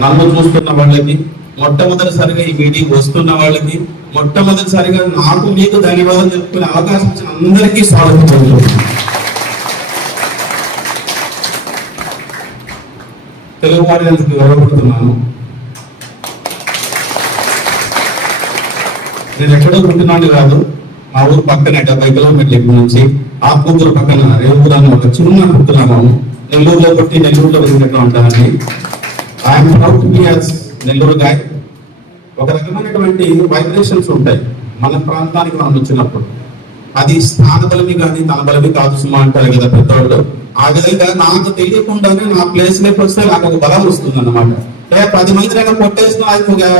నన్ను చూస్తున్న వాళ్ళకి మొట్టమొదటిసారిగా ఈ మీటింగ్ వస్తున్న వాళ్ళకి మొట్టమొదటిసారిగా నాకు మీకు ధన్యవాదాలు చెప్పుకునే అవకాశం ఇచ్చిన అందరికీ స్వాగతం తెలుగు వారి అందుకు గౌరవపడుతున్నాను. నేను ఎక్కడో పుట్టినాడు కాదు మా ఊరు పక్కనే డెబ్బై కిలోమీటర్ల ఇక్కడ నుంచి ఆత్మకూరు పక్కన రేవురు ఒక చిన్న పుట్టినాము నెల్లూరులో పుట్టి నెల్లూరులో పెరిగినట్టు ఉంటానండి I'm proud to be as Nellore guy ఒక రకమైనటువంటి వైబ్రేషన్స్ ఉంటాయి. మన ప్రాంతానికి మనం వచ్చినప్పుడు. అది స్థానబలమి కానీ తన బలమి కాదు సుమా అంటారు కదా పెద్దవాళ్ళు. ఆ విధంగా నాకు తెలియకుండానే నా ప్లేస్లోకి వస్తే నాకు ఒక బలం వస్తుంది అనమాట పది మంది అయినా కొట్టేసిన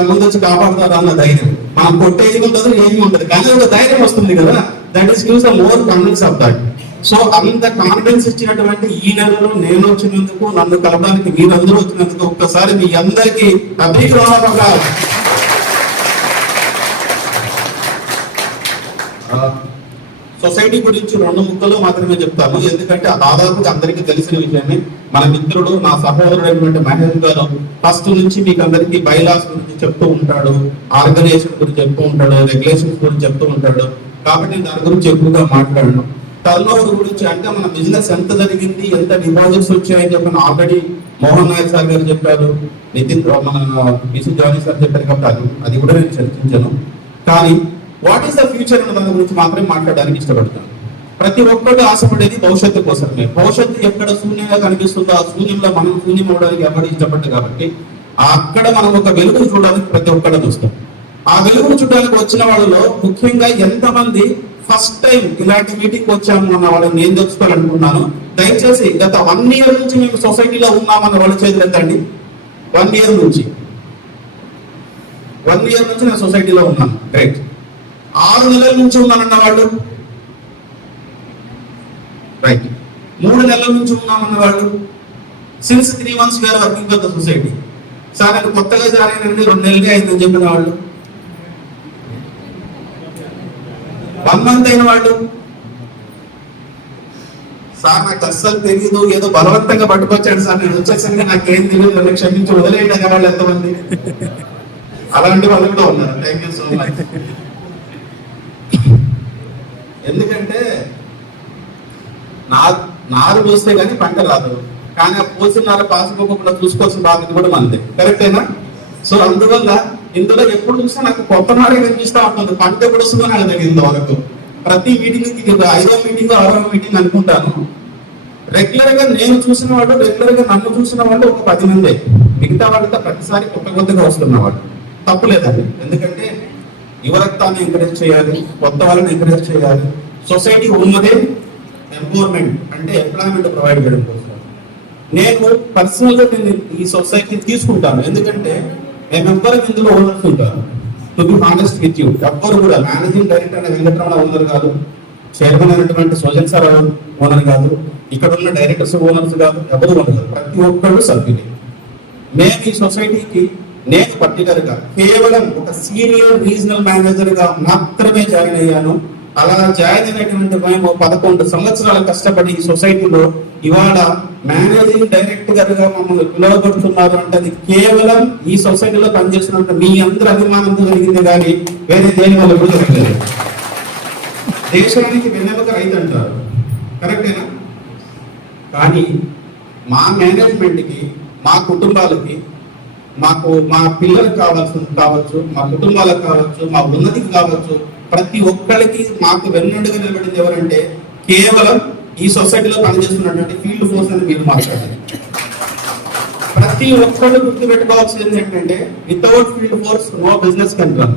ముందు వచ్చి కాపాడుతారు అన్న ధైర్యం. మనం కొట్టేది ఉండదు ఏమి ఉండదు. కానీ ఒక ధైర్యం వస్తుంది కదా. That is gives the more convince of that so అంత కాన్ఫిడెన్స్ ఇచ్చినటువంటి ఈ నెలలో నేను వచ్చినందుకు నన్ను కలవడానికి మీరందరూ వచ్చినందుకు ఒక్కసారి మీ అందరికీ అభిప్రాయంగా సొసైటీ గురించి రెండు ముక్కలు మాత్రమే చెప్తాను. ఎందుకంటే దాదాపుగా అందరికీ తెలిసిన విషయమే. మన మిత్రుడు నా సహోదరుడైనటువంటి మహేష్ గారు ఫస్ట్ నుంచి మీకు అందరికీ బైలాస్ గురించి చెప్తూ ఉంటాడు ఆర్గనైజేషన్ గురించి చెప్తూ ఉంటాడు రెగ్యులేషన్స్ గురించి చెప్తూ ఉంటాడు. కాబట్టి దాని గురించి ఎక్కువగా మాట్లాడను. టర్న్ ఓవర్ గురించి అంటే మన బిజినెస్ ఎంత జరిగింది ఎంత డిపాజిట్స్ వచ్చాయని చెప్పిన ఆల్రెడీ మోహన్ నాయక్ సార్ గారు చెప్పారు. నితిన్ మన బిసి జానీ సార్ చెప్పారు కాబట్టి అది కూడా నేను చర్చించాను. కానీ వాట్ ఈస్ ద ఫ్యూచర్ అన్న దాని గురించి మాత్రమే మాట్లాడడానికి ఇష్టపడతాను. ప్రతి ఒక్కరు ఆశపడేది భవిష్యత్తు కోసమే. భవిష్యత్తు ఎక్కడ శూన్యంగా కనిపిస్తుందో ఆ శూన్యంలో మనం శూన్యం అవడానికి ఎవరు ఇష్టపడ్డు కాబట్టి అక్కడ మనం ఒక వెలుగు చూడడానికి ప్రతి ఒక్కరు చూస్తాం. ఆ వెలుగును చూడడానికి వచ్చిన వాళ్ళలో ముఖ్యంగా ఎంతమంది ఫస్ట్ టైం ఇలాంటి మీటింగ్ వచ్చాము అన్న వాళ్ళని నేను తెలుసుకోవాలనుకున్నాను. దయచేసి గత వన్ ఇయర్ నుంచి మేము సొసైటీలో ఉన్నామన్న వాళ్ళ చేతులు ఎత్తండి. వన్ ఇయర్ నుంచి. వన్ ఇయర్ నుంచి నేను సొసైటీలో ఉన్నాను. రైట్ ఆరు నెలల నుంచి ఉన్నానన్న వాళ్ళు. రైట్ మూడు నెలల నుంచి ఉన్నామన్న వాళ్ళు. Since three months we're working the society sir నేను కొత్తగా జాయిన్ అయింది రెండు నెలలే అయిందని చెప్పిన వాళ్ళు. బలవంతైన వాళ్ళు. సార్ నాకు అస్సలు తెలియదు ఏదో బలవంతంగా పట్టుకొచ్చాడు సార్. నేను వచ్చేసరికి నాకేం తెలియదు నన్ను క్షమించి వదిలేయండి అనే వాళ్ళు ఎంతమంది. అలాంటి వాళ్ళు కూడా ఉన్నారు. థ్యాంక్ యూ సో మచ్ ఎందుకంటే నా నారు పోస్తే కానీ పంట రాదు. కానీ ఆ పోసిన నారు పాసిపోకుండా చూసుకోవాల్సిన బాధ్యత కూడా మనది. కరెక్టేనా సో అందువల్ల ఇందులో ఎప్పుడు చూసినా నాకు కొత్త నాడే కనిపిస్తా ఉంటుంది. పంట ఎప్పుడు వస్తుందో నాకు తెలియదు వరకు ప్రతి మీటింగ్ ఇది ఐదో మీటింగ్ ఆరో మీటింగ్ అనుకుంటాను. రెగ్యులర్గా నేను చూసిన వాళ్ళు రెగ్యులర్గా నన్ను చూసిన వాళ్ళు ఒక పది మందే. మిగతా వాళ్ళతో ప్రతిసారి కొత్త కొత్తగా వస్తున్నవాడు వాళ్ళు. తప్పులేదండి ఎందుకంటే యువరక్తాన్ని ఎంకరేజ్ చేయాలి కొత్త వాళ్ళని ఎంకరేజ్ చేయాలి. సొసైటీ ఉన్నదే ఎంపవర్మెంట్ అంటే ఎంప్లాయ్మెంట్ ప్రొవైడ్ చేయడం కోసం. నేను పర్సనల్గా నేను ఈ సొసైటీ తీసుకుంటాను. ఎందుకంటే మేమెవ్వరం ఇందులో ఓనర్స్ ఉంటారు to be honest with you ఎవ్వరు కూడా మేనేజింగ్ డైరెక్టర్ అనే వెంకటరమణ ఓనర్ కాదు. చైర్మన్ అయినటువంటి సోజన్ సార్ ఓనర్ కాదు. ఇక్కడ ఉన్న డైరెక్టర్స్ ఓనర్స్ కాదు. ఎవరు ఓనర్ కాదు ప్రతి ఒక్కళ్ళు సభ్యులే. మేము ఈ సొసైటీకి నేను పర్టికులర్గా కేవలం ఒక సీనియర్ రీజనల్ మేనేజర్గా మాత్రమే జాయిన్ అయ్యాను. అలా జాయిన్ అయినటువంటి మేము పదకొండు సంవత్సరాలు కష్టపడి ఈ సొసైటీలో ఇవాళ మేనేజింగ్ డైరెక్టర్గా మమ్మల్ని పిలువబడుతున్నారు అంటే అది కేవలం ఈ సొసైటీలో పనిచేస్తున్న మీ అందరి అభిమానంతో జరిగింది కానీ వేరే దేని వల్ల కూడా జరగలేదు. దేశానికి వెన్నెలక రైతు అంటారు. కరెక్టేనా కానీ మా మేనేజ్మెంట్కి మా కుటుంబాలకి మాకు మా పిల్లలకు కావాల్సి కావచ్చు మా కుటుంబాలకు కావచ్చు మా ఉన్నతికి కావచ్చు ప్రతి ఒక్కరికి మాకు వెన్నుండుగా నిలబడింది ఎవరంటే కేవలం ఈ సొసైటీలో పనిచేస్తున్నటువంటి ఫీల్డ్ ఫోర్స్ అని మీరు మాట్లాడాలి. ప్రతి ఒక్కరు గుర్తు పెట్టుకోవాల్సింది ఏంటంటే without field force no business can run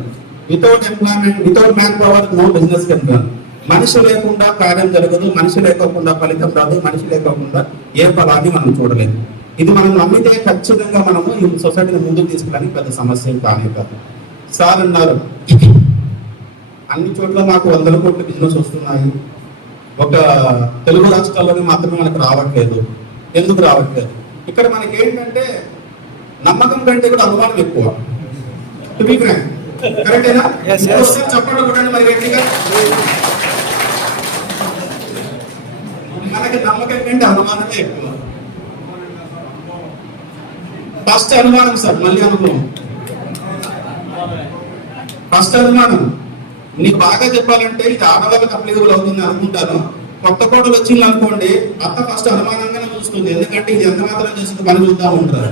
without employment without man power no business can run మనిషి లేకుండా కార్యం జరగదు మనిషి లేకోకుండా ఫలితం రాదు మనిషి లేకోకుండా ఏ ఫలాన్ని మనం చూడలేదు. ఇది మనం నమ్మితే ఖచ్చితంగా మనము ఈ సొసైటీని ముందుకు తీసుకెళ్ళడానికి పెద్ద సమస్య ఏం కానే కాదు. సార్ అన్నారు అన్ని చోట్ల మాకు వందల కోట్ల బిజినెస్ వస్తున్నాయి. ఒక తెలుగు రాష్ట్రాల్లోనే మాత్రమే మనకు రావట్లేదు. ఎందుకు రావట్లేదు? ఇక్కడ మనకి ఏంటంటే నమ్మకం కంటే కూడా అనుమానం ఎక్కువ. టు బి ఫ్రాంక్ కరెక్టేనా? చెప్పండి కొట్టండి మరి గట్టిగా. మనకి నమ్మకం కంటే అనుమానమే ఎక్కువ. ఫస్ట్ అనుమానం సార్ మళ్ళీ అనుభవం ఫస్ట్ అనుమానం. నీకు బాగా చెప్పాలంటే ఇది ఆడవాళ్ళకి అప్లికబుల్ అవుతుంది అనుకుంటాను. కొత్త కోటలు వచ్చింది అనుకోండి అత్త ఫస్ట్ అనుమానంగానే చూస్తుంది. ఎందుకంటే ఇది ఎంత మాత్రం చేసింది పని చూద్దాం ఉంటారు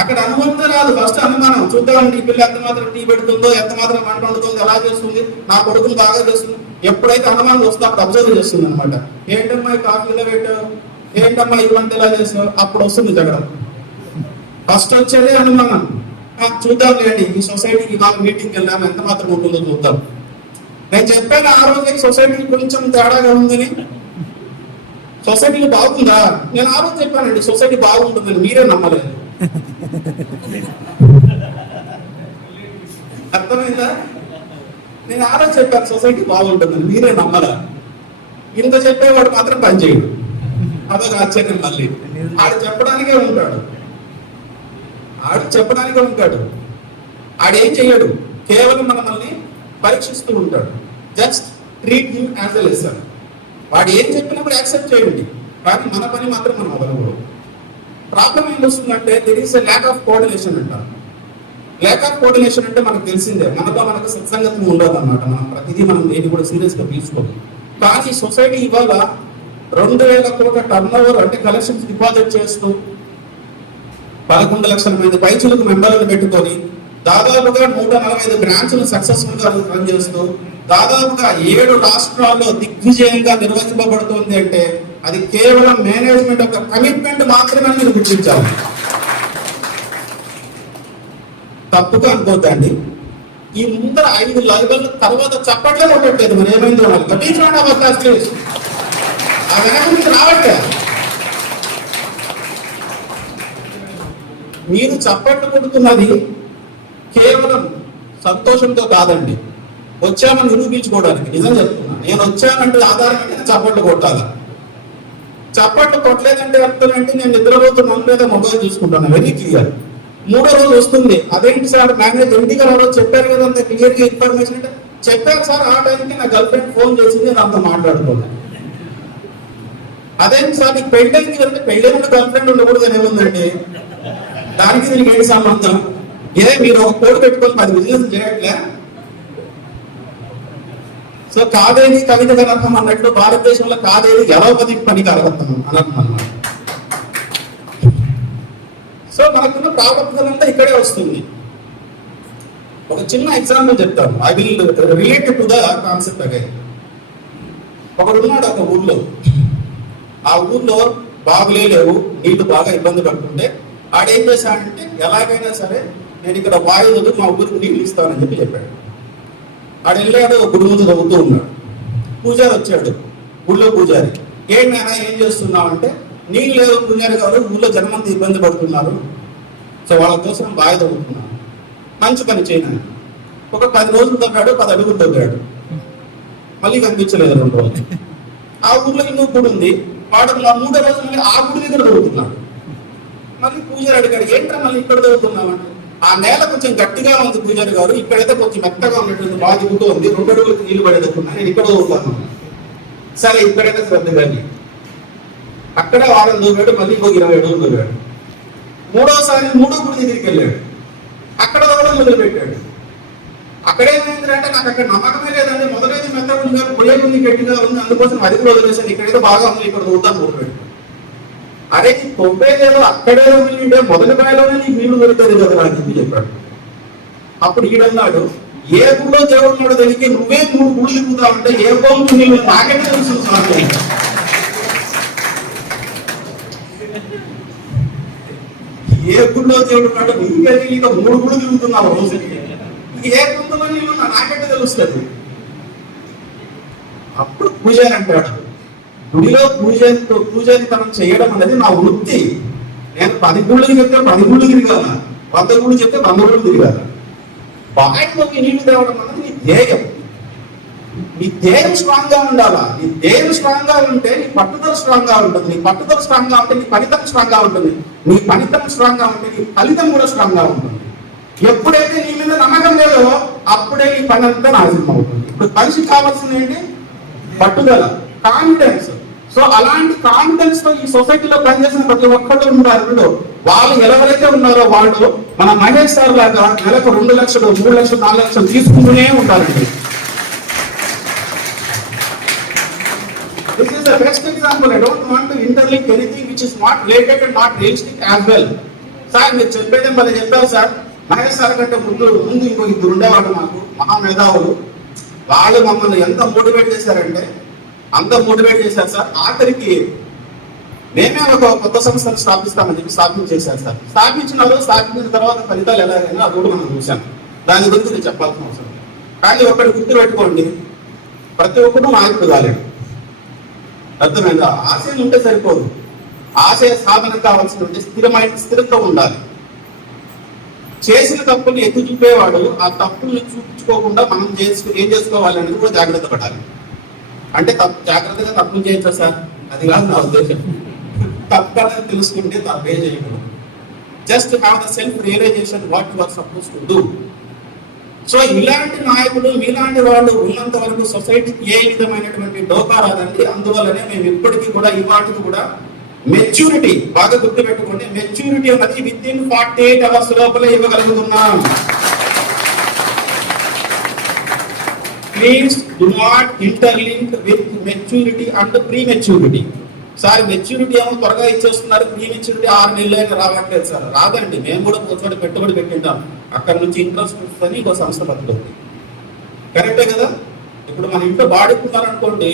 అక్కడ అనుభవంతో రాదు ఫస్ట్ అనుమానం. చూద్దామండి ఈ పిల్ల ఎంత మాత్రం టీ పెడుతుందో ఎంత మాత్రం వంట వండుతుందో ఎలా చేస్తుంది? నా కొడుకుని బాగా చేస్తుంది ఎప్పుడైతే అనుమానం వస్తుందో అప్పుడు అబ్జర్వ్ చేస్తుంది అనమాట ఏంటమ్మా ఈ కాఫీలో పెట్టావు? ఏంటమ్మా ఈ వంట ఎలా చేసావు? అప్పుడు వస్తుంది జగడం. ఫస్ట్ వచ్చేదే అనుమానం. చూద్దాం లేండి ఈ సొసైటీకి ఇవాళ మీటింగ్ వెళ్ళాము ఎంత మాత్రం ఉంటుందో చూద్దాం. నేను చెప్పాను ఆ రోజు సొసైటీ కొంచెం తేడాగా ఉందని. సొసైటీ బాగుందా? నేను ఆ రోజు చెప్పానండి సొసైటీ బాగుంటుందని. మీరే నమ్మలేదు. అర్థమైందా? నేను ఆ రోజు చెప్పాను సొసైటీ బాగుంటుందని. మీరే నమ్మరా ఇంత చెప్పేవాడు మాత్రం పనిచేయడు అదొక ఆశ్చర్యం మళ్ళీ. ఆడు చెప్పడానికే ఉంటాడు. ఆడు చెప్పడానికే ఉంటాడు. ఆడేం చేయడు కేవలం మనల్ని పరీక్షిస్తూ ఉంటాడు. Just treat him as a lesson వాడు ఏం చెప్పినప్పుడు యాక్సెప్ట్ చేయండి. కానీ మన పని మాత్రం మనం వదలకూడదు. ప్రాబ్లం ఏం వస్తుందంటే there is lack of coordination అంటారు ల్యాక్ ఆఫ్ కోఆర్డినేషన్ అంటే మనకు తెలిసిందే. మనతో మనకు సత్సంగతం ఉండదు అనమాట మనం ప్రతిదీ మనం దేన్ని కూడా సీరియస్గా తీసుకోదు కానీ సొసైటీ ఇవాళ రెండు వేల కోట్ల టర్న్ ఓవర్ అంటే కలెక్షన్స్ డిపాజిట్ చేస్తూ పదకొండు లక్షల మంది పైచులకు మెంబర్లను పెట్టుకొని దాదాపుగా నూట నలభై ఐదు బ్రాంచ్లు సక్సెస్ఫుల్గా రన్ చేస్తూ దాదాపుగా ఏడు రాష్ట్రాల్లో దిగ్విజయంగా నిర్వహింపబడుతుంది అంటే అది కేవలం మేనేజ్మెంట్ యొక్క కమిట్మెంట్ మాత్రమే మీరు గుర్తించాలి. తప్పుగా అనుకోద్దండి. ఈ ముందర ఐదు లైబ్రరీల తర్వాత చప్పట్లే ఉండట్లేదు మరి ఏమైందో వాళ్ళు గట్టించండి అవకాశం ఆ వెనక రావట్లేదు మీరు చప్పట్లు కొడుతున్నది కేవలం సంతోషంతో కాదండి. వచ్చామని నిరూపించుకోవడానికి. నిజం చెప్తున్నా. నేను వచ్చానంటే ఆధారం చప్పట్లు కొట్టాలి? చప్పట్లు కొట్టలేదంటే అర్థం ఏంటి? నేను నిద్రపోతున్నాను లేదా మొబైల్ చూసుకుంటాను. Very clear. మూడో రోజు వస్తుంది. అదేంటి సార్? మేనేజ్ ఇంటికి రావడం చెప్పారు కదా? అంత క్లియర్గా ఇన్ఫర్మేషన్ అంటే చెప్పారు సార్ ఆ టైంకి నా గర్ల్ ఫ్రెండ్ ఫోన్ చేసింది నేను అంత మాట్లాడుకున్నాను అదేంటి సార్? నీకు పెళ్ళైంది కదా? పెళ్ళి గర్ల్ ఫ్రెండ్ ఉండకూడదు అని ఏముందండి దానికి దీనికి ఏంటి సంబంధం ఏ మీరు ఒక కోడి పెట్టుకొని పది బిజినెస్ చేయట్లే? సో కాదేది కవిత అనర్థం అన్నట్లు భారతదేశంలో కాదేది ఎలవపది పని అర్థం అనర్థం అన్నమాట. సో మనకున్న అంతా ఇక్కడే వస్తుంది. ఒక చిన్న ఎగ్జాంపుల్ చెప్తాను. I will related to the concept అగే ఒకడున్నాడు ఒక ఊర్లో. ఆ ఊర్లో బాగులే లేవు నీళ్ళు బాగా ఇబ్బంది పడుతుంటే ఆడేం చేశాడంటే ఎలాగైనా సరే నేను ఇక్కడ వాయువులు మా ఊరికి నీళ్ళు ఇస్తానని చెప్పి చెప్పాడు. ఆడు వెళ్ళాడు గుడి ముందు చదువుతూ ఉన్నాడు. పూజారి వచ్చాడు ఊళ్ళో పూజారి. ఏం నాయనా ఏం చేస్తున్నావు అంటే నీళ్ళు లేవు పూజారి గారు ఊళ్ళో జనమంతా ఇబ్బంది పడుతున్నారు. సో వాళ్ళ కోసం బావి తవ్వుతున్నాను. మంచి పని చేయను? ఒక పది రోజులు తగ్గాడు పది అడుగులు తగ్గాడు మళ్ళీ కనిపించలేదు రెండు రోజులు. ఆ ఊళ్ళో ఇంకో గుడి ఉంది. వాడు మూడో రోజు మళ్ళీ ఆ గుడి దగ్గర చదువుతున్నాడు మళ్ళీ పూజారి అడిగాడు ఏంట్రా మళ్ళీ ఇక్కడ చదువుతున్నావు ఆ నేల కొంచెం గట్టిగా ఉంది పూజారి గారు ఇక్కడైతే కొంచెం మెత్తగా ఉన్నట్టుంది బాగా దిగుతూ ఉంది రెండు అడుగులకు నీళ్ళు పడేటట్టున్నా నేను ఇక్కడ చదువుతాను సరే ఇక్కడైతే శ్రద్ధ కానీ అక్కడ వారం దూరాడు మళ్ళీ ఇంకో ఇరవై అడుగులు దూరాడు మూడోసారి మూడో గుడి దగ్గరికి వెళ్ళాడు. అక్కడ చదవడం మొదలుపెట్టాడు. అక్కడేమైంది అంటే నాకు అక్కడ నమ్మకమే లేదండి. మొదలైతే మెత్తగా ఉంది కానీ పొయ్య ఉంది గట్టిగా ఉంది అందుకోసం అది కూడా వదిలేసాను ఇక్కడైతే బాగా ఉంది ఇక్కడ చూద్దాం మొదలుపెట్టాడు అరే నీ కొబ్బేదేదో అక్కడే ఉంటే మొదటి బాయలోనే నీకు నీళ్ళు దొరుకుతుంది కదా అని చెప్పి చెప్పాడు. అప్పుడు ఈడన్నాడు ఏ గుడిలో దేవుడు ఉన్నాడో తెలియక నువ్వే మూడు గుళ్ళు తిరుగుతావు ఏ పొంగు నీళ్ళు నాకైతే తెలుసు ఏ గుడిలో దేవుడు ఉన్నాడో నీకే తెలియక మూడు గుళ్ళు తిరుగుతున్నావు రోజుకి ఏ గుంతలో నీళ్ళు ఉన్నా నాకైతే తెలుస్తుంది. అప్పుడు పూజారి అంటాడు గుడిలో పూజ పూజారితనం చేయడం అనేది నా వృత్తి. నేను పది గుళ్ళు చెప్తే పది గుళ్ళు తిరగాల. వంద గుళ్ళు చెప్తే వంద గుళ్ళు తిరగాల. బాయిలోకి నీళ్ళు తేవడం అన్నది నీ ధ్యేయం. నీ ధ్యేయం స్ట్రాంగ్గా ఉండాలా? నీ ధ్యేయం స్ట్రాంగ్గా ఉంటే నీ పట్టుదల స్ట్రాంగ్గా ఉంటుంది. నీ పట్టుదల స్ట్రాంగ్గా ఉంటే నీ ఫలితం స్ట్రాంగ్గా ఉంటుంది. నీ ఫలితం స్ట్రాంగ్గా ఉంటే నీ ఫలితం కూడా స్ట్రాంగ్గా ఉంటుంది. ఎప్పుడైతే నీ మీద నమ్మకం లేదో అప్పుడే నీ పని అంతా నాశనం అవుతుంది. ఇప్పుడు మనిషికి కావాల్సింది ఏంటి? పట్టుదల. కాన్ఫిడెన్స్ సో అలాంటి కాన్ఫిడెన్స్తో ఈ సొసైటీలో పనిచేసిన ప్రతి ఒక్కళ్ళు ఉన్నారు వాళ్ళు ఎవరైతే ఉన్నారో వాళ్ళు మన మహేష్ సార్ లాగా నెలకు రెండు లక్షలు మూడు లక్షలు నాలుగు లక్షలు తీసుకుంటూనే ఉంటారండి This is the best example. I don't want to interlink anything which is not related and not realistic as well. Sir మీరు చెప్పేది మళ్ళీ చెప్పారు సార్ మహేష్ సార్ కంటే ముందు ముందు ఇంకో ఇద్దరు ఉండేవాళ్ళు మాకు మహా మేధావులు వాళ్ళు మమ్మల్ని ఎంత మోటివేట్ చేశారంటే అందరూ మోటివేట్ చేశారు సార్. ఆఖరికి మేమే ఒక కొత్త సంస్థను స్థాపిస్తామని చెప్పి స్థాపించేశారు సార్. స్థాపించినారు స్థాపించిన తర్వాత ఫలితాలు ఎలాగైనా అది కూడా మనం చూసాం దాని గురించి నేను చెప్పాల్సిన అవసరం కానీ ఒకటి గుర్తు పెట్టుకోండి ప్రతి ఒక్కరు నాయకుడు కాలేడు అర్థమైందా? ఆశయం ఉంటే సరిపోదు. ఆశయ సాధన కావాల్సిన స్థిరమైన స్థిరత్వం ఉండాలి. చేసిన తప్పులు ఎత్తి చూపేవాడు ఆ తప్పుల్ని చూపించుకోకుండా మనం చేసుకు ఏం చేసుకోవాలి అనేది కూడా జాగ్రత్త పడాలి. అంటే తప్పు జాగ్రత్తగా తప్పులు చేయొచ్చా సార్? అది కాదు నా ఉద్దేశం. తప్పు అనేది తెలుసుకుంటే తప్పే చేయకూడదు. Just have the self realization what you are suppose to do so ఇలాంటి నాయకులు మీలాంటి వాళ్ళు ఉన్నంత వరకు సొసైటీకి ఏ విధమైనటువంటి డోకా రాదండి. అందువల్లనే మేము ఇప్పటికీ కూడా ఈ వాటికి కూడా మెచ్యూరిటీ బాగా గుర్తుపెట్టుకోండి. మెచ్యూరిటీ అనేది within forty eight hours లోపల ఇవ్వగలుగుతున్నాం. Please do not interlink with maturity and pre maturity sir maturity ఏమో త్వరగా ఇచ్చేస్తున్నారు ప్రీ మెచ్యూరిటీ ఆరు నెలలు అయినా రావట్లేదు సార్. రాదండి మేము కూడా కూర్చోటి పెట్టుబడి పెట్టింటాం. అక్కడ నుంచి ఇంట్రెస్ట్ వస్తుంది ఇంకో సంస్థ బతుకుతుంది. కరెక్టే కదా? ఇప్పుడు మన ఇంట్లో వాడుకున్నారనుకోండి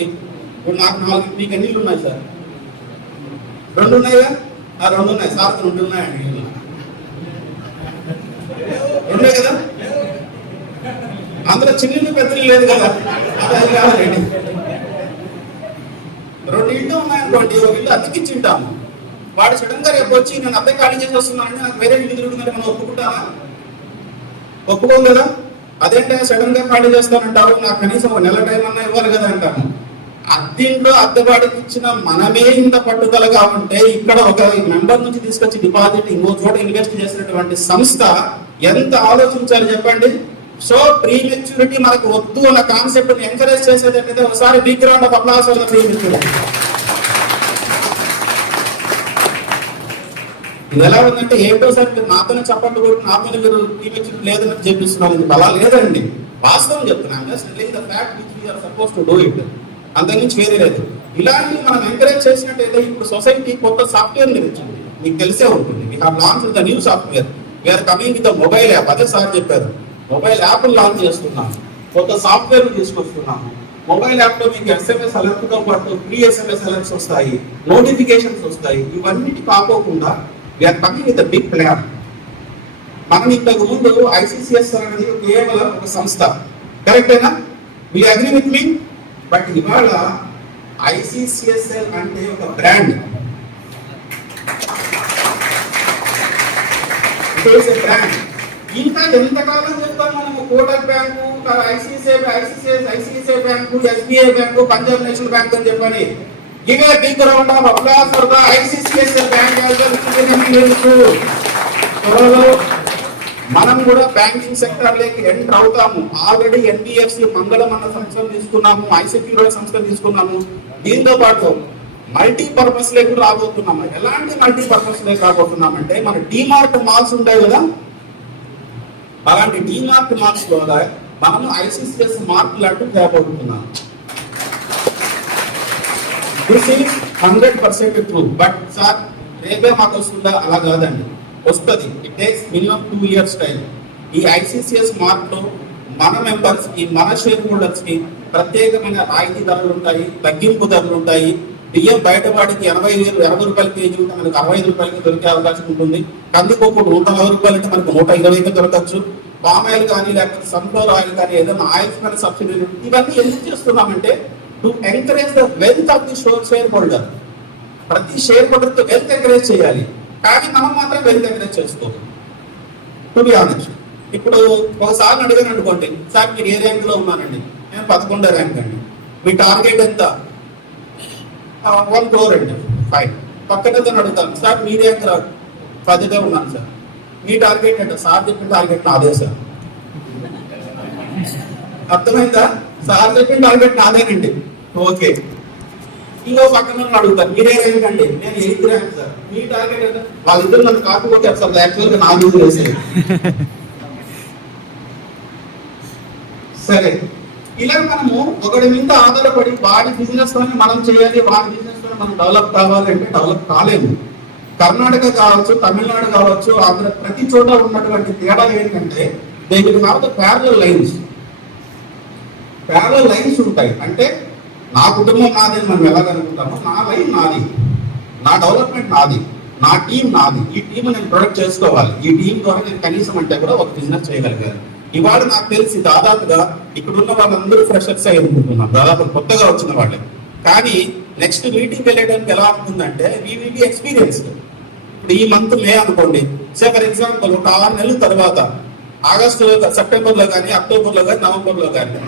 ఇప్పుడు నాకు నాలుగు మీకు ఎన్ని ఉన్నాయి సార్? రెండు ఉన్నాయా? ఆ రెండు ఉన్నాయి. సార్ రెండు ఉన్నాయండి. రెండే కదా? అందులో చిన్న పెద్దలు లేదు కదా. అది కాదండి రెండు ఇళ్ళు ఉన్నాయనుకోండి ఒక ఇల్లు అద్దెకిచ్చింటాము వాడు సడన్గా రేపు వచ్చి నేను అద్దె ఖాళీ చేసి వస్తున్నానని నాకు వేరే ఇల్లు తిరుగుతుందని మనం ఒప్పుకుంటామా? ఒప్పుకోం కదా. అదేంటే సడన్గా ఖాళీ చేస్తానంటారు నాకు కనీసం ఒక నెల టైం అన్నా ఇవ్వాలి కదా అంటాను అద్దెంట్లో అద్దెవాడికి ఇచ్చిన మనమే ఇంత పట్టుదలగా ఉంటే ఇక్కడ ఒక మెంబర్ నుంచి తీసుకొచ్చి డిపాజిట్ ఇంకో చోట ఇన్వెస్ట్ చేసినటువంటి సంస్థ ఎంత ఆలోచించాలి చెప్పండి? సో ప్రీ మెచ్యూరిటీ మనకు వద్దు అన్న కాన్సెప్ట్ని ఎంకరేజ్ చేసేది ఏంటంటే ఒకసారి big ground of applause pre maturity ఇది ఎలా ఉందంటే ఏంటో సార్ మీరు నాతోనే చెప్పండి కూడా నాతోనే మీరు ప్రీ మెచ్యూరిటీ లేదని చెప్పిస్తున్నారు ఇది అలా లేదండి. వాస్తవం చెప్తున్నాను the fact which we are suppose to do it అంతకుమించి వేరే లేదు. ఇలాంటివి మనం ఎంకరేజ్ చేసినట్టయితే ఇప్పుడు సొసైటీ కొత్త సాఫ్ట్వేర్ నిర్మించింది మీకు తెలిసే ఉంటుంది. We have launch the new software we are coming with mobile app అదే సార్ చెప్పారు. మొబైల్ యాప్ లాంచ్ చేస్తున్నాము కొత్త సాఫ్ట్వేర్ తీసుకొస్తున్నాము మొబైల్ యాప్లో మీకు ఎస్ఎంఎస్ అలర్ట్తో పాటు ఫ్రీ ఎస్ఎంఎస్ అలర్ట్స్ వస్తాయి నోటిఫికేషన్స్ వస్తాయి. ఇవన్నిటి కాకోకుండా we are coming with big plan మనం ఇంతకు ముందు ఐసిసిఎస్ అనేది కేవలం ఒక సంస్థ. కరెక్టేనా we agree with me but ఇవాళ ఐసిసిఎస్ఎల్ అంటే ఒక బ్రాండ్ బ్రాండ్ ఇంకా ఎంతకాలం చెప్తాం మనము Kotak bank ICCI ICICI ICCI bank SBI bank Punjab national bank అని చెప్పని give a big round of applause for bank త్వరలో మనం కూడా బ్యాంకింగ్ సెక్టర్లోకి ఎంటర్ అవుతాము. ఆల్రెడీ ఎన్బిఎఫ్సి మంగళం అన్న సంస్థలు తీసుకున్నాము. ఐసెక్యూరిటీ సంస్థలు తీసుకున్నాము. దీంతో పాటు మల్టీపర్పస్ లేకు రాబోతున్నాము. ఎలాంటి మల్టీపర్పస్ లేకు రాబోతున్నామంటే మన డిమార్ట్ మాల్స్ ఉంటాయి కదా అలాంటి డిమార్ట్ మార్క్స్ ద్వారా మనము ఐసీసీఎస్ మార్క్ లాంటివి తేబోతున్నాం. This is hundred percent true but sir రేపే మాకు వస్తుందా? అలా కాదండి. వస్తుంది. It takes minimum two years time ఈ ఐసిసిఎస్ మార్క్లో మన మెంబర్స్ మన షేర్ హోల్డర్స్కి ప్రత్యేకమైన రాయితీ ధరలు ఉంటాయి తగ్గింపు ధరలు ఉంటాయి. బియ్యం బయటపాటికి ఎనభై వేలు ఎనభై రూపాయల కేజీ ఉంటే మనకు అరవై ఐదు రూపాయలకి దొరికే అవకాశం ఉంటుంది. కందిపప్పు నూట నలభై రూపాయలు అంటే మనకు నూట ఇరవైకి దొరకచ్చు. పామ్ ఆయిల్ కానీ లేకపోతే సన్ఫ్లవర్ ఆయిల్ కానీ ఏదైనా ఆయిల్స్ కానీ సబ్సిడీ ఇవన్నీ ఎందుకు చేస్తున్నామంటే to encourage the wealth of the share holder ప్రతి షేర్ హోల్డర్తో వెల్త్ ఎంకరేజ్ చేయాలి. కానీ మనం మాత్రం వెల్త్ ఎంకరేజ్ చేసుకోవాలి టు బి ఆనెస్ట్ ఇప్పుడు ఒకసారి అడిగాను అనుకోండి సార్ మీరు ఏ ర్యాంక్లో ఉన్నానండి నేను పదకొండో ర్యాంక్ అండి. మీ టార్గెట్ ఎంత? వన్ క్రోర్ అండి. ఫైన్. పక్కన అడుగుతాను సార్ మీ ర్యాంక్ రాదు. పదిగా ఉన్నాను సార్. నీ టార్గెట్ అంటే సార్ చెప్పిన టార్గెట్ నాదే సార్. అర్థమైందా? సార్ చెప్పిన టార్గెట్ నాదేనండి. ఓకే. ఇంకో పక్కన అడుగుతాను మీరే ర్యాంక్ అండి నేను ఎయిత్ ర్యాంక్ సార్? మీ టార్గెట్ ఎంత వాళ్ళిద్దరు నన్ను కాపీ సార్ యాక్చువల్గా నాలుగు బిజినెస్ సరే. ఇలా మనము ఒకటి మీద ఆధారపడి వాడి బిజినెస్ తోనే మనం చేయాలి వాడి బిజినెస్ మనం డెవలప్ కావాలి అంటే డెవలప్ కాలేదు. కర్ణాటక కావచ్చు తమిళనాడు కావచ్చు ఆంధ్ర ప్రతి చోట ఉన్నటువంటి తేడా ఏంటంటే దీనికి కాబట్టి ప్యారల లైన్స్ ప్యారల లైన్స్ ఉంటాయి. అంటే నా కుటుంబం నాది మనం ఎలా అనుకుంటామో నా లైన్ నాది. నా డెవలప్మెంట్ నాది. నా టీం నాది. ఈ టీం నేను ప్రొడక్ట్ చేసుకోవాలి. ఈ టీం ద్వారా నేను కనీసం అంటే కూడా ఒక బిజినెస్ చేయగలిగాను. ఇవాళ నాకు తెలిసి దాదాపుగా ఇక్కడ ఉన్న వాళ్ళందరూ ఫ్రెషర్స్ అయి అనుకుంటున్నాం దాదాపు కొత్తగా వచ్చిన వాళ్ళే. కానీ నెక్స్ట్ మీటింగ్ వెళ్ళడానికి ఎలా ఉంటుందంటే వీ విల్ బి ఎక్స్పీరియన్స్డ్ ఈ మంత్ మే అనుకోండి. సే ఫర్ ఎగ్జాంపుల్ ఒక ఆరు నెలల తర్వాత ఆగస్టు సెప్టెంబర్లో కానీ అక్టోబర్లో కానీ నవంబర్లో కానీ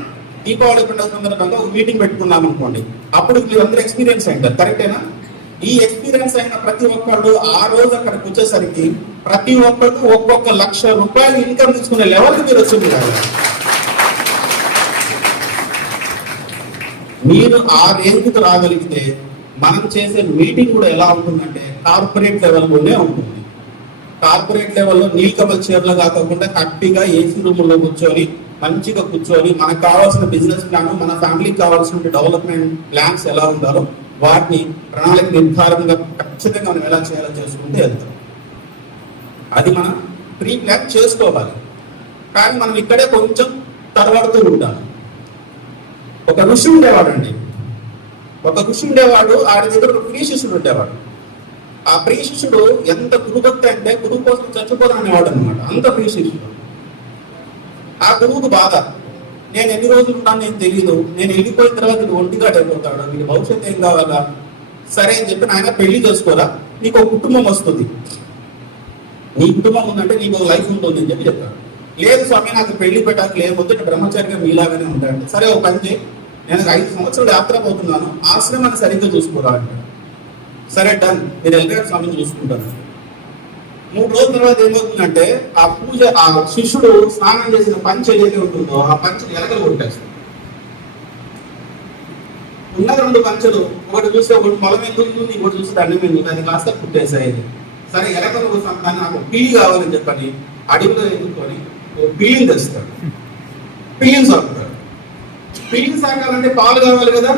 దీపావళి పండుగ సందర్భంగా ఒక మీటింగ్ పెట్టుకున్నాం అనుకోండి. అప్పుడు మీరందరూ ఎక్స్పీరియన్స్ అయింటారు కరెక్టేనా ఈ ఎక్స్పీరియన్స్ అయిన ప్రతి ఒక్కళ్ళు ఆ రోజు అక్కడికి వచ్చేసరికి ప్రతి ఒక్కరికి ఒక్కొక్క లక్ష రూపాయలు ఇన్కమ్ తీసుకునే లెవెల్కి మీరు వచ్చింది కదా. మీరు ఆ రేంజ్కి రాగలిగితే మనం చేసే మీటింగ్ కూడా ఎలా ఉంటుందంటే కార్పొరేట్ లెవెల్లోనే ఉంటుంది. కార్పొరేట్ లెవెల్లో నీల్ నీలకమల్ చైర్లో కాకుండా హ్యాపీగా ఏసీ రూమ్లో కూర్చొని మంచిగా కూర్చొని మనకు కావాల్సిన బిజినెస్ ప్లాన్ మన ఫ్యామిలీకి కావాల్సిన డెవలప్మెంట్ ప్లాన్స్ ఎలా ఉండాలో వాటిని ప్రణాళిక నిర్ధారణంగా ఖచ్చితంగా మనం ఎలా చేయాలో చేసుకుంటే వెళ్తాం. అది మనం ప్రీ ప్లాన్ చేసుకోవాలి. కానీ మనం ఇక్కడే కొంచెం తరబడుతూ ఉంటాం ఒక ఋషి ఉండేవాడండి. ఒక ఋషి ఉండేవాడు ఆడి దగ్గర ఒక ప్రియ శిష్యుడు ఉండేవాడు. ఆ ప్రియ శిష్యుడు ఎంత గురుభక్తి అంటే గురువు కోసం చచ్చిపోదానేవాడు అనమాట అంత ప్రియ శిష్యుడు ఆ గురువుకు బాధ. నేను ఎన్ని రోజులు ఉన్నాను నేను తెలియదు నేను వెళ్ళిపోయిన తర్వాత ఇది ఒంటిగా అయిపోతాడు. వీడి భవిష్యత్తు ఏం కావాలా? సరే అని చెప్పి నాయన పెళ్ళి చేసుకోరా? నీకు ఒక కుటుంబం వస్తుంది. నీ కుటుంబం ఉందంటే నీకు ఒక లైఫ్ ఉంటుంది అని చెప్పి చెప్తాడు. లేదు స్వామి నాకు పెళ్ళి పెట్టాలి లేకపోతే బ్రహ్మచారిగా మీలాగానే ఉంటాడు సరే ఒక పని చేయి. నేను ఐదు సంవత్సరాలు యాత్ర పోతున్నాను. ఆశ్రమాన్ని సరిగ్గా చూసుకోరా అంటాడు సరే డన్ నేను వెళ్ళగారు స్వామిని చూసుకుంటాను మూడు రోజుల తర్వాత ఏమవుతుందంటే ఆ పూజ ఆ శిష్యుడు స్నానం చేసిన పంచ ఏదైతే ఉంటుందో ఆ పంచ ఎలకలు కొట్టేస్తాడు ఉన్న రెండు పంచలు ఒకటి చూస్తే ఒకటి పొలం ఎందుకు ఇంకోటి చూస్తే దండం ఎందుకు అది కాస్త కుట్టేసాయి సరే ఎలకలు కోసం నాకు పిల్లి కావాలని చెప్పని అడవిలో ఎదుర్కొని ఒక పీలిని తెస్తాడు. పిల్లిని సాకుతాడు పీలిని సాకాలంటే పాలు కావాలి కదా?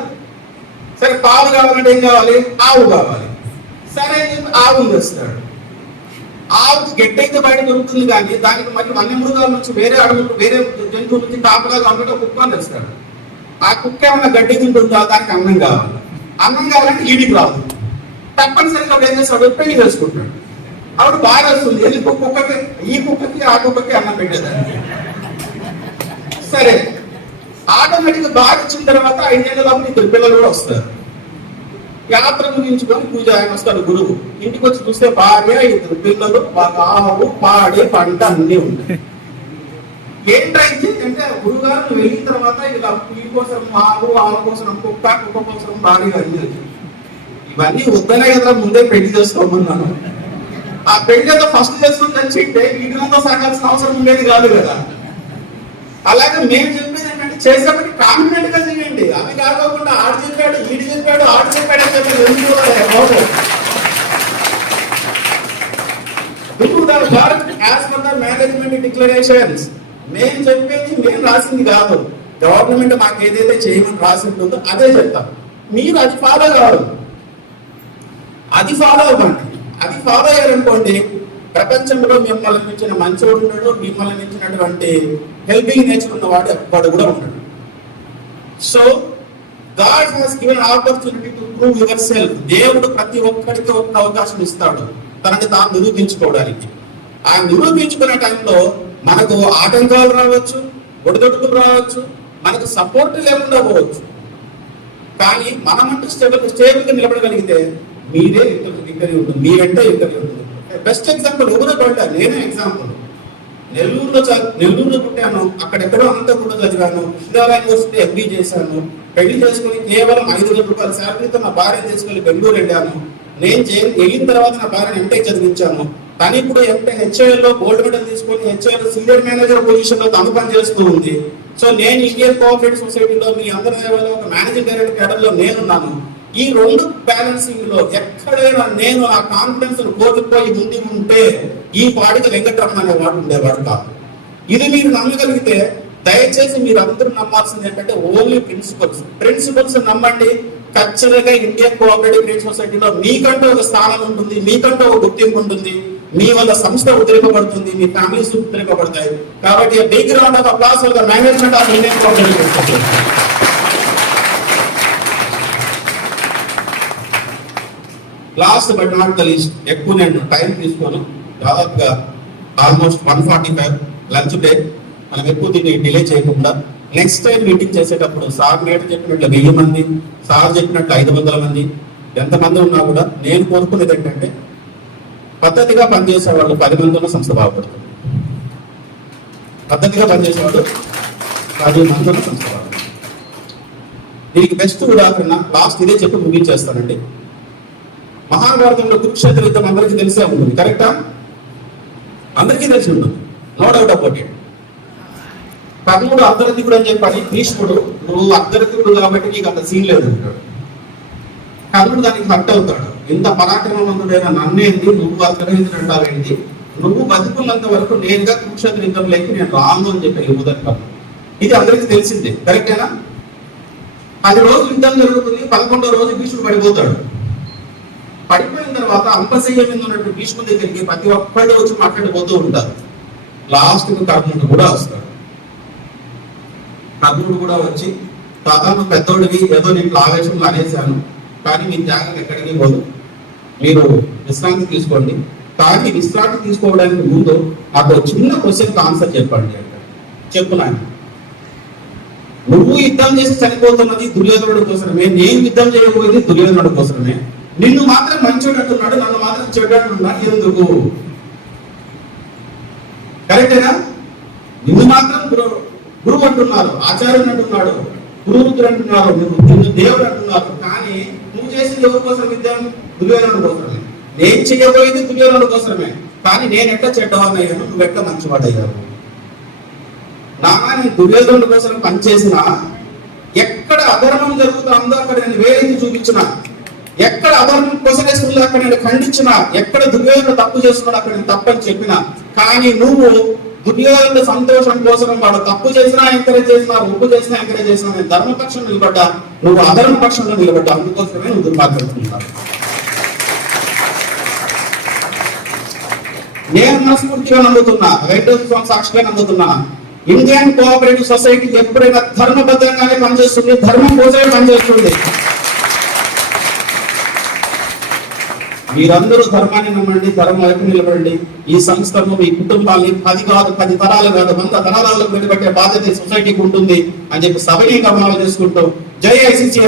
సరే పాలు కావాలంటే ఏం కావాలి? ఆవు కావాలి. సరే అని చెప్పి ఆవుని తెస్తాడు ఆవు గడ్డైతే బయట దొరుకుతుంది కానీ దానికి మరి వన్యమృగాల నుంచి వేరే అడవులు వేరే జంతువు నుంచి కాపుగా కాబట్టి ఒక కుక్క తెస్తాడు. ఆ కుక్క ఏమన్నా గడ్డి తింటుందా దానికి అన్నం కావాలి. అన్నం కావాలంటే ఈడికి రాదు. తప్పనిసరిగా ఏం చేస్తాడు? పెళ్ళి చేసుకుంటాడు. ఆవిడ బాగా వస్తుంది ఎందుకు? కుక్కకి ఈ కుక్కకి ఆ కుక్కకి అన్నం పెట్టేదాన్ని సరే. ఆటోమేటిక్ బాగా వచ్చిన తర్వాత ఐదేళ్ళ లోపల ఇద్దరు పిల్లలు కూడా వస్తారు. యాత్ర ముగించుకొని పూజ ఆయన వస్తాడు గురువు. ఇంటికి వచ్చి చూస్తే భార్య ఇద్దరు పిల్లలు ఆవు పాడే పంట అన్ని ఉంటాయి ఏంటైతే అంటే గురుగారు వెళ్ళిన తర్వాత ఇలా పులి కోసం ఆవు ఆవు కోసం కుక్క కుక్క కోసం భార్య అన్ని ఇవన్నీ వద్దనే కదా ముందే పెళ్ళి చేసుకోమన్నాను. ఆ పెళ్ళి ఏదో ఫస్ట్ చేస్తుందని చెప్తే వీటినంతా సాగాల్సిన అవసరం ఉండేది కాదు కదా. అలాగే మేము చెప్పేది ఏంటంటే కాన్ఫిడెంట్గా చేయండి. అవి కాకుండా ఆడు చెప్పాడు ఈడు చెప్పాడు ఆడు చెప్పాడు అని చెప్పి ఎందుకు the work as per the management declarations మేము చెప్పేది మేము రాసింది కాదు. గవర్నమెంట్ మాకు ఏదైతే చేయమని రాసి ఉంటుందో అదే చెప్తాం. మీరు అది ఫాలో కావడం అది ఫాలో అవ్వండి. అది ఫాలో అయ్యారనుకోండి ప్రపంచంలో మిమ్మల్ని మించిన మంచోడు ఉండడు మిమ్మల్ని మించినటువంటి హెల్పింగ్ నేర్చుకున్న వాడు ఎప్పటి కూడా ఉండడు so God has given opportunity to prove yourself దేవుడు ప్రతి ఒక్కరికి ఒక అవకాశం ఇస్తాడు. తనని తాను నిరూపించుకోవడానికి. ఆ నిరూపించుకునే టైంలో మనకు ఆటంకాలు రావచ్చు ఒడిదొడుకులు రావచ్చు మనకు సపోర్ట్ లేకుండా పోవచ్చు. కానీ మనమంటూ స్టేబుల్ స్టేబుల్గా నిలబడగలిగితే మీరే విక్టరీ ఉంటుంది మీ వెంట విక్టరీ ఉంటుంది బెస్ట్ ఎగ్జాంపుల్ ఎవరో పడ్డా నేనే ఎగ్జాంపుల్. నెల్లూరులో నెల్లూరులో పుట్టాను. అక్కడెక్కడో కూడా చదివాను. ఇందిరా యూనివర్సిటీ ఎంబీ చేశాను. పెళ్ళి చేసుకుని కేవలం ఐదు వేల రూపాయల శాలరీతో నా భార్య తీసుకెళ్ళి బెంగళూరు వెళ్ళాను. నేను చే- వెళ్ళిన తర్వాత నా భార్యను ఎంటెక్ చదివించాను. తను ఇప్పుడు ఎంటెక్ హెచ్ఐఎల్లో గోల్డ్ మెడల్ తీసుకొని హెచ్ఐఎల్ సీనియర్ మేనేజర్ పొజిషన్లో తను పని చేస్తూ ఉంది. సో నేను ఇండియన్ కోఆపరేటివ్ సొసైటీలో మీ అందరి ఒక మేనేజింగ్ డైరెక్టర్ కేడర్లో నేనున్నాను. ఈ రెండు బ్యాలెన్సింగ్లో ఎక్కడైనా నేను ఆ కాన్ఫిడెన్స్ కోల్పోయి ఉండి ఉంటే ఈ పాడికి వెంకటరమణ అనేవాడు ఉండేవాడు కాదు. ఇది మీరు నమ్మగలిగితే దయచేసి మీరు అందరూ నమ్మాల్సింది ఏంటంటే ఓన్లీ ప్రిన్సిపల్స్ ప్రిన్సిపల్స్ నమ్మండి. ఖచ్చితంగా ఇండియన్ కోఆపరేటివ్ గ్రీన్ సొసైటీలో మీకంటూ ఒక స్థానం ఉంటుంది మీకంటూ ఒక గుర్తింపు ఉంటుంది మీ వల్ల సంస్థ ఉద్రింపబడుతుంది మీ ఫ్యామిలీస్ ఉద్ధరింపబడతాయి. కాబట్టి big round of applause for the management of Indian cooperative green society last but not the least ఎక్కువ నేను టైం తీసుకోను. దాదాపుగా almost one forty five lunch break మనం ఎక్కువ దీన్ని డిలే చేయకుండా నెక్స్ట్ టైం మీటింగ్ చేసేటప్పుడు సార్ మేట చెప్పినట్లు వెయ్యి మంది సార్ చెప్పినట్లు ఐదు వందల మంది ఎంతమంది ఉన్నా కూడా నేను కోరుకునేది ఏంటంటే పద్ధతిగా పనిచేసే వాళ్ళు పది మంది ఉన్న సంస్థ బాగుపడుతుంది. పద్ధతిగా పనిచేసే వాళ్ళు పది మంది ఉన్న సంస్థ బాగుపడుతుంది. దీనికి బెస్ట్ ఉదాహరణ లాస్ట్ ఇదే చెప్పి ముగించేస్తానండి. మహాభారతంలో కురుక్షేత్ర యుద్ధం అందరికీ తెలిసే ఉంటుంది. కరెక్టా అందరికీ తెలిసి ఉంటుంది. నో డౌట్ అబౌట్ ఇట్ కర్ణుడు అర్ధరథికుడు అని చెప్పని భీష్ముడు నువ్వు అర్ధరథికుడు కాబట్టి నీకు అంత సీన్ లేదు అంటాడు. కర్ణుడు దానికి హట్ అవుతాడు. ఇంత పరాక్రమవంతుడైన నన్నేంది నువ్వు అర్ధరహితుడు అంటావేంటి నువ్వు బతుకున్నంత వరకు నేనుగా కురుక్షేత్ర యుద్ధంలోకి నేను రాను అని చెప్పి యువతని ఇది అందరికీ తెలిసిందే. కరెక్టేనా పది రోజులు యుద్ధం జరుగుతుంది పదకొండో రోజు భీష్ముడు పడిపోతాడు. పడిపోయిన తర్వాత అంపశయ్య మీద ఉన్నట్టు భీష్ముడి దగ్గరికి ప్రతి ఒక్కళ్ళు వచ్చి మాట్లాడిపోతూ ఉంటారు. లాస్ట్ కర్ణుడు కూడా వస్తాడు. కర్ణుడు కూడా వచ్చి తాత నువ్వు పెద్దోడివి ఏదో నేను ఆవేశంలో అనేశాను కానీ మీ త్యాగం ఎక్కడికి పోదు. మీరు విశ్రాంతి తీసుకోండి. కానీ విశ్రాంతి తీసుకోవడానికి ముందు నాకు చిన్న క్వశ్చన్కి ఆన్సర్ చెప్పండి అంటాడు చెప్పు నాయన. నువ్వు యుద్ధం చేసి చనిపోతున్నది దుర్యోధనుడు కోసమే నేను యుద్ధం చేయబోయేది దుర్యోధనుడు కోసమే. నిన్ను మాత్రం మంచోడు అంటున్నాడు నన్ను మాత్రం చెడు అంటున్నాడు ఎందుకు? కరెక్టేనా? నిన్ను మాత్రం గురువు గురువు అంటున్నారు ఆచార్యుడు అంటున్నాడు గురువుతుడు అంటున్నారు నువ్వు నిన్ను దేవుడు అంటున్నారు కానీ నువ్వు చేసింది ఎవరి కోసం యుద్ధం దుర్యోధనుడి కోసమే. నేను చేయబోయేది దుర్యోధనుడి కోసమే. కానీ నేను ఎట్లా చెడ్డవాడినయ్యాను నువ్వు ఎట్లా మంచివాడయ్యావు? నానా నేను దుర్యోధనుడి కోసం పనిచేసిన ఎక్కడ అధర్మం జరుగుతుందో అక్కడ నేను వేలెత్తి చూపించిన ఎక్కడ అధర్మం కొసగేసుకున్నా అక్కడ నేను ఖండించిన ఎక్కడ దుర్యోధన తప్పు చేస్తున్నాడు అక్కడ నేను తప్పని చెప్పిన. కానీ నువ్వు దుర్యోధన సంతోషం కోసం వాడు తప్పు చేసినా ఎంకరేజ్ చేసినా ఉప్పు చేసినా ఎంకరేజ్ చేసినా నేను ధర్మపక్షం నిలబడ్డా నువ్వు అధర్మ పక్షంలో నిలబడ్డా. అందుకోసమే నువ్వు దుర్మార్గడుతున్నావు నేను మనస్ఫూర్తిగా నమ్ముతున్నా వెంకటేశ్వర స్వామి సాక్షిగా నమ్ముతున్నా. ఇండియన్ కోఆపరేటివ్ సొసైటీ ఎప్పుడైనా ధర్మబద్ధంగానే పనిచేస్తుంది ధర్మం కోసమే పనిచేస్తుంది. మీరందరూ ధర్మాన్ని నమ్మండి ధర్మం వైపు నిలబడండి. ఈ సంస్థను మీ కుటుంబాన్ని పది కాదు పది తరాలు కాదు వంద తరాలకు నిలబెట్టే బాధ్యత సొసైటీకి ఉంటుంది అని చెప్పి సభనీయంగా అమలు చేసుకుంటూ జై ఐసీసీ